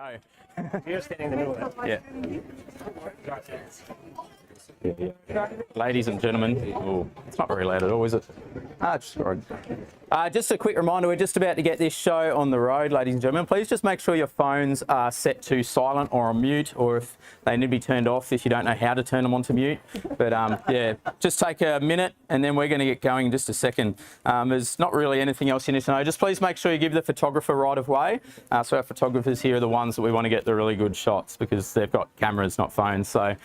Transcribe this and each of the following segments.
go. You're standing in the middle of that. Yeah. Ladies and gentlemen, it's not very loud at all, is it? Just a quick reminder, we're just about to get this show on the road, ladies and gentlemen. Please just make sure your phones are set to silent or on mute, or if they need to be turned off if you don't know how to turn them onto mute. But yeah, just take a minute and then we're going to get going in just a second. There's not really anything else you need to know. Just please make sure you give the photographer right of way. So our photographers here are the ones that we want to get the really good shots because they've got cameras, not phones. So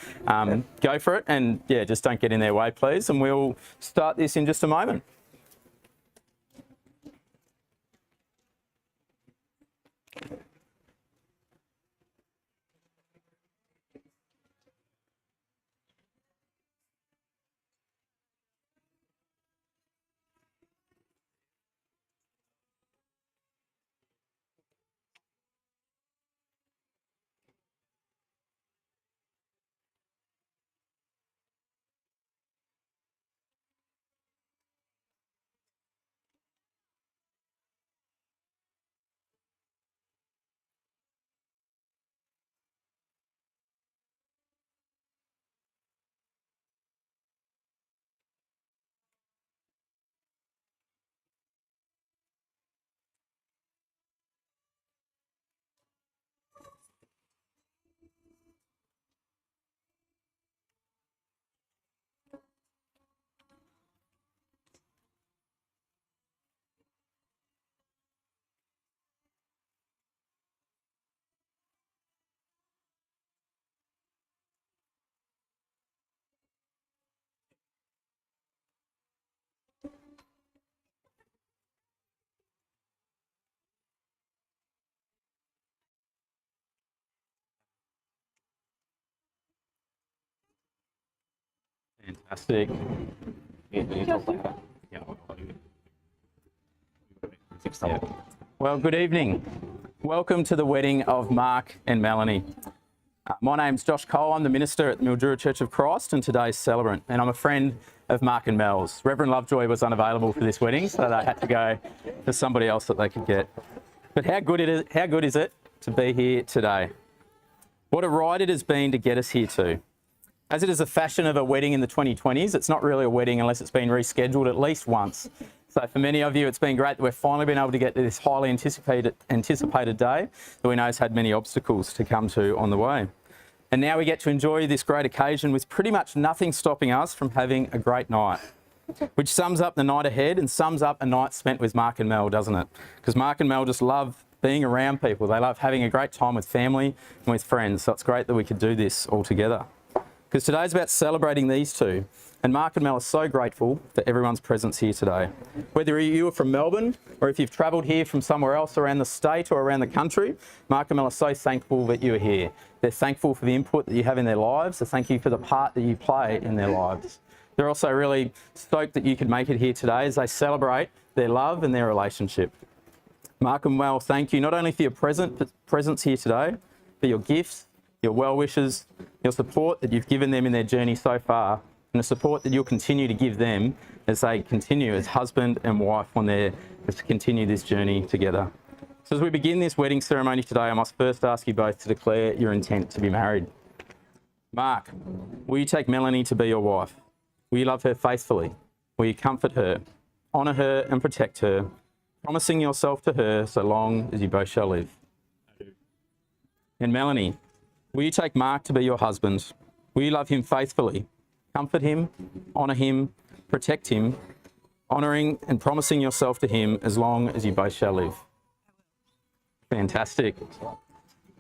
go for it and yeah, just don't get in their way, please. And we'll start this in just a moment. Fantastic. Yeah. Well, good evening. Welcome to the wedding of Mark and Melanie. My name's Josh Cole. I'm the minister at the Mildura Church of Christ and today's celebrant, and I'm a friend of Mark and Mel's. Reverend Lovejoy was unavailable for this wedding, so they had to go to somebody else that they could get. But how good is it to be here today? What a ride it has been to get us here too. As it is a fashion of a wedding in the 2020s, it's not really a wedding unless it's been rescheduled at least once. So for many of you, it's been great that we've finally been able to get to this highly anticipated day that we know has had many obstacles to come to on the way. And now we get to enjoy this great occasion with pretty much nothing stopping us from having a great night, which sums up the night ahead and sums up a night spent with Mark and Mel, doesn't it? Because Mark and Mel just love being around people. They love having a great time with family and with friends. So it's great that we could do this all together. Because today's about celebrating these two. And Mark and Mel are so grateful for everyone's presence here today. Whether you are from Melbourne or if you've travelled here from somewhere else around the state or around the country, Mark and Mel are so thankful that you are here. They're thankful for the input that you have in their lives. They thank you for the part that you play in their lives. They're also really stoked that you could make it here today as they celebrate their love and their relationship. Mark and Mel, thank you not only for your presence here today, but your gifts, your well wishes, your support that you've given them in their journey so far, and the support that you'll continue to give them as they continue as husband and wife on to continue this journey together. So as we begin this wedding ceremony today, I must first ask you both to declare your intent to be married. Mark, will you take Melanie to be your wife? Will you love her faithfully? Will you comfort her, honour her and protect her, promising yourself to her so long as you both shall live? And Melanie, will you take Mark to be your husband? Will you love him faithfully, comfort him, honour him, protect him, honouring and promising yourself to him as long as you both shall live? Fantastic.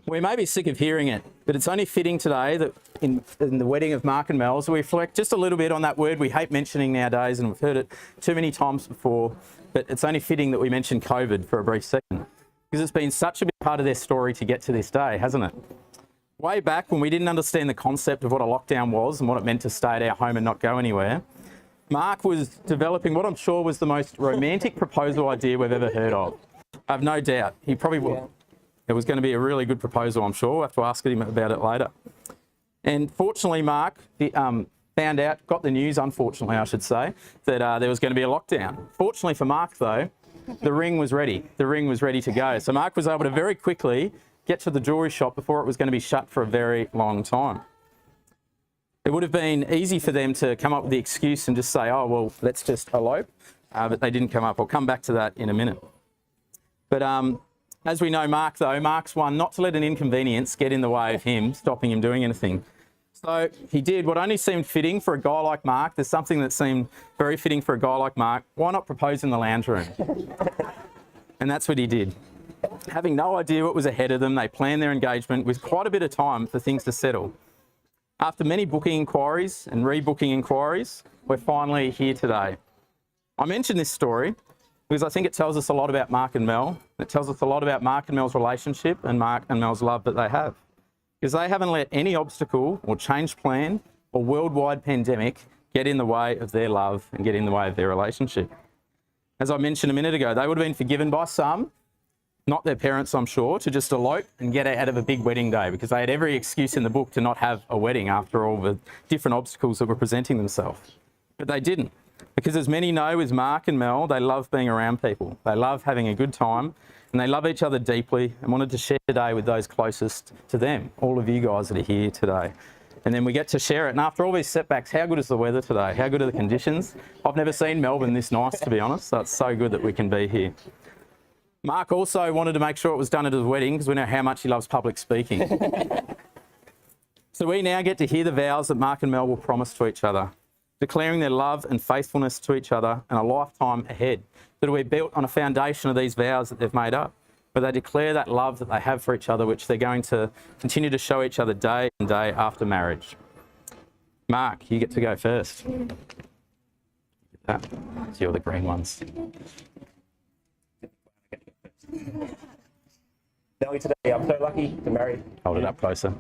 We may be sick of hearing it, but it's only fitting today that in the wedding of Mark and Mel's, we reflect just a little bit on that word we hate mentioning nowadays, and we've heard it too many times before, but it's only fitting that we mention COVID for a brief second, because it's been such a big part of their story to get to this day, hasn't it? Way back when we didn't understand the concept of what a lockdown was and what it meant to stay at our home and not go anywhere, Mark was developing what I'm sure was the most romantic proposal idea we've ever heard of. I have no doubt he probably will. It was going to be a really good proposal, I'm sure. We'll have to ask him about it later. And fortunately, Mark found out, got the news, unfortunately, I should say, that there was going to be a lockdown. Fortunately for Mark, though, the ring was ready. The ring was ready to go. So Mark was able to very quickly get to the jewellery shop before it was going to be shut for a very long time. It would have been easy for them to come up with the excuse and just say, oh, well, let's just elope, but they didn't come up. I'll come back to that in a minute. But as we know Mark, though, Mark's one not to let an inconvenience get in the way of him, stopping him doing anything. So he did what only seemed fitting for a guy like Mark. There's something that seemed very fitting for a guy like Mark. Why not propose in the lounge room? And that's what he did. Having no idea what was ahead of them, they planned their engagement with quite a bit of time for things to settle. After many booking inquiries and rebooking inquiries, we're finally here today. I mention this story because I think it tells us a lot about Mark and Mel. It tells us a lot about Mark and Mel's relationship and Mark and Mel's love that they have. Because they haven't let any obstacle or change plan or worldwide pandemic get in the way of their love and get in the way of their relationship. As I mentioned a minute ago, they would have been forgiven by some, not their parents, I'm sure, to just elope and get out of a big wedding day because they had every excuse in the book to not have a wedding after all the different obstacles that were presenting themselves. But they didn't. Because as many know with Mark and Mel, they love being around people. They love having a good time and they love each other deeply and wanted to share today with those closest to them, all of you guys that are here today. And then we get to share it. And after all these setbacks, how good is the weather today? How good are the conditions? I've never seen Melbourne this nice, to be honest. So it's so good that we can be here. Mark also wanted to make sure it was done at his wedding because we know how much he loves public speaking. So we now get to hear the vows that Mark and Mel will promise to each other, declaring their love and faithfulness to each other and a lifetime ahead that will be built on a foundation of these vows that they've made up. But they declare that love that they have for each other, which they're going to continue to show each other day and day after marriage. Mark, you get to go first. See all the green ones. Melanie, today I'm so lucky to marry. Hold it up closer.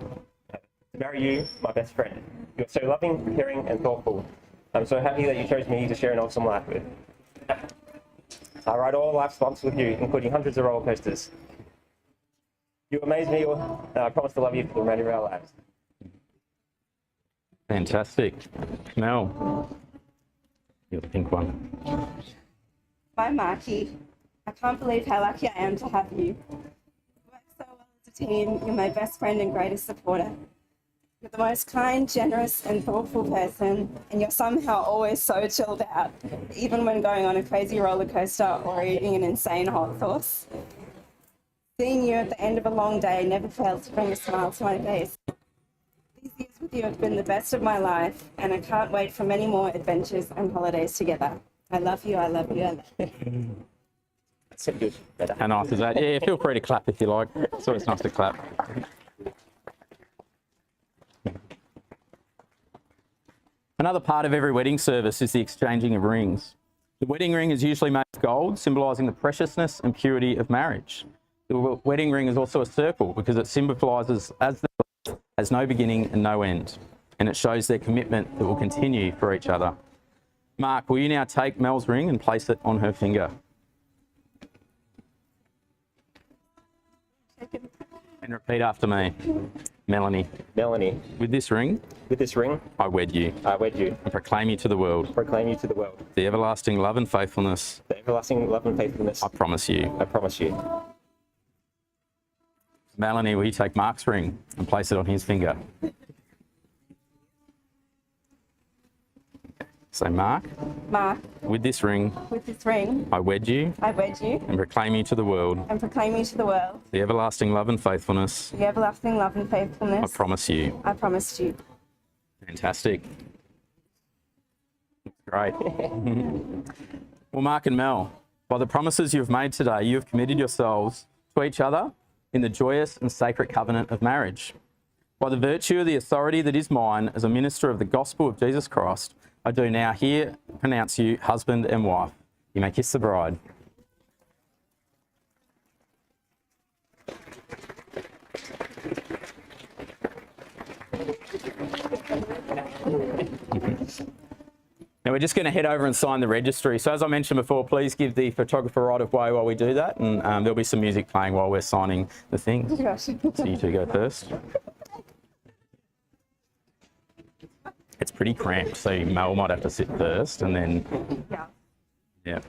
To marry you, my best friend. You're so loving, caring, and thoughtful. I'm so happy that you chose me to share an awesome life with. I ride all life's bumps with you, including hundreds of roller coasters. You amaze me, and I promise to love you for the remainder of our lives. Fantastic. Mel, you're the pink one. Hi, Marky. I can't believe how lucky I am to have you. We work so well as a team. You're my best friend and greatest supporter. You're the most kind, generous, and thoughtful person, and you're somehow always so chilled out, even when going on a crazy roller coaster or eating an insane hot sauce. Seeing you at the end of a long day never fails to bring a smile to my face. These years with you have been the best of my life, and I can't wait for many more adventures and holidays together. I love you, I love you, I love you. That's good. Better. How nice is that? Yeah, feel free to clap if you like. It's always nice to clap. Another part of every wedding service is the exchanging of rings. The wedding ring is usually made of gold, symbolising the preciousness and purity of marriage. The wedding ring is also a circle because it symbolises as the love has no beginning and no end, and it shows their commitment that will continue for each other. Mark, will you now take Mel's ring and place it on her finger? And repeat after me. Melanie, Melanie, with this ring, with this ring, I wed you I wed you. and proclaim you to the world. Proclaim you to the world. The everlasting love and faithfulness The everlasting love and faithfulness. I promise you. I promise you. Melanie, will you take Mark's ring and place it on his finger? So Mark, Mark, with this ring, with this ring, I wed you I wed you and proclaim you to the world. and proclaim you to the world. The everlasting love and faithfulness The everlasting love and I faithfulness promise you. I promised you. Fantastic. Great. Well, Mark and Mel, by the promises you have made today, you have committed yourselves to each other in the joyous and sacred covenant of marriage. By the virtue of the authority that is mine as a minister of the gospel of Jesus Christ, I do now here pronounce you husband and wife. You may kiss the bride. Now we're just going to head over and sign the registry. So as I mentioned before, please give the photographer right of way while we do that, and there'll be some music playing while we're signing the things. Gosh. So you two go first. It's pretty cramped, so Mel might have to sit first, and then Yeah. yeah.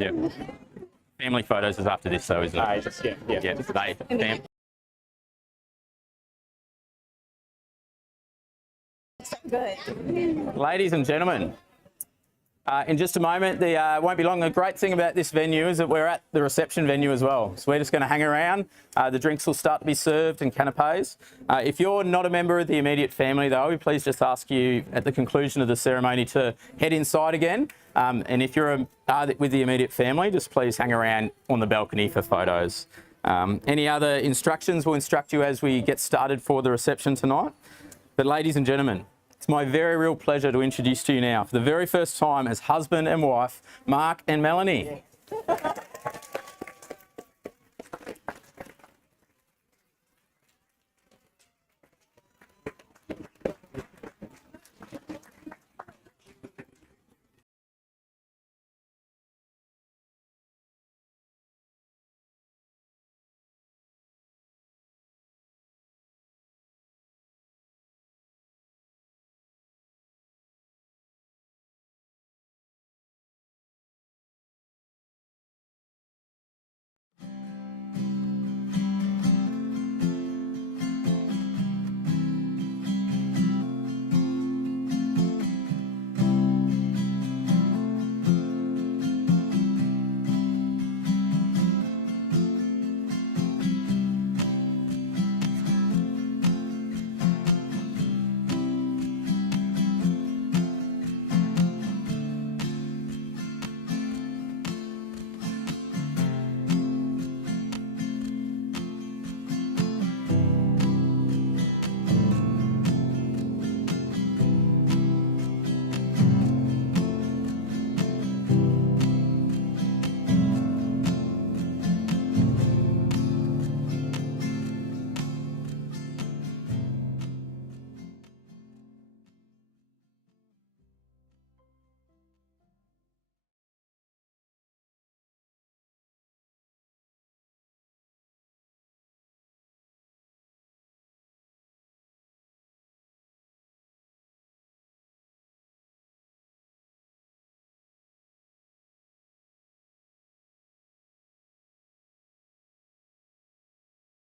Yep. Family photos is after this, though, isn't it? Just, yeah. Yeah, they. Good. Ladies and gentlemen, in just a moment, won't be long. The great thing about this venue is that we're at the reception venue as well. So we're just going to hang around. The drinks will start to be served in canapes. If you're not a member of the immediate family, though, we please just ask you at the conclusion of the ceremony to head inside again. And if you're with the immediate family, just please hang around on the balcony for photos. Any other instructions will instruct you as we get started for the reception tonight. But ladies and gentlemen, it's my very real pleasure to introduce to you now, for the very first time as husband and wife, Mark and Melanie.